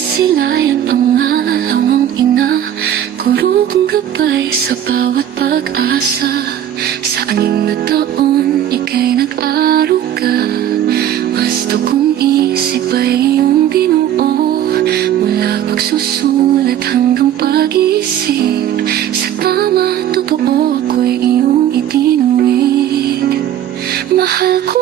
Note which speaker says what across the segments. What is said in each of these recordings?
Speaker 1: silayan pangalawang ina. Guro kong gabay sa bawat pag-asa. Sa anim na taon, ika'y nag-aruga Basta kung isip ay iyong binuo. Mula pagsusulat hanggang pag-isip. Sa tama, totoo ako'y iyong itinuwid. Mahal kong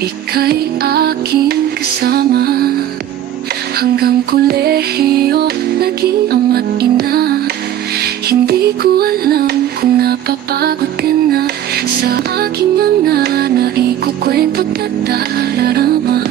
Speaker 1: Ika'y aking kasama. Hanggang kolehiyo Naging ama't ina. Hindi ko alam kung napapagod ka na. Sa aking mga naikukwento at dararama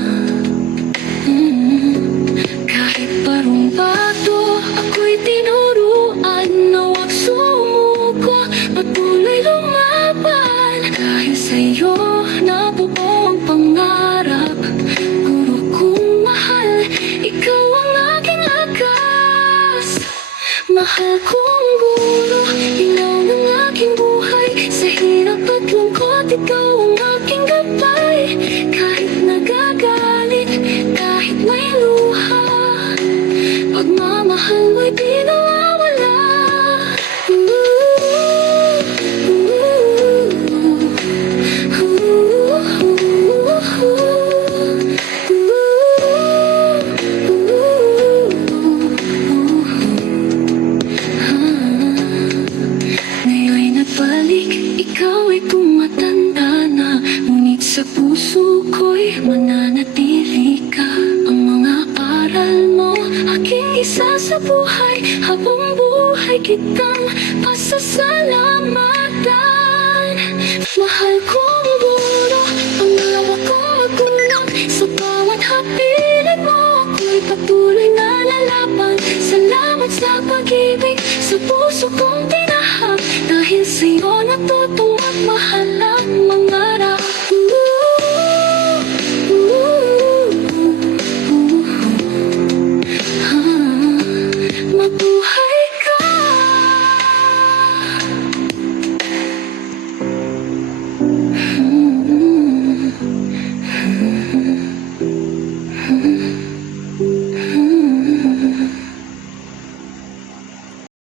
Speaker 1: Mahal kong Ilaw ng aking buhay. Sa hirap at lungkot Ikaw ang aking gabay. Kahit nagagalit Kahit may luha Pagmamahal mo'y di isa sa buhay Habang buhay kitang pasasalamatan. Mahal kong guro, ang hawak ko magulang Sa bawat hapilit mo, ako'y patuloy na lalaban. Salamat sa pag-ibig, sa puso kong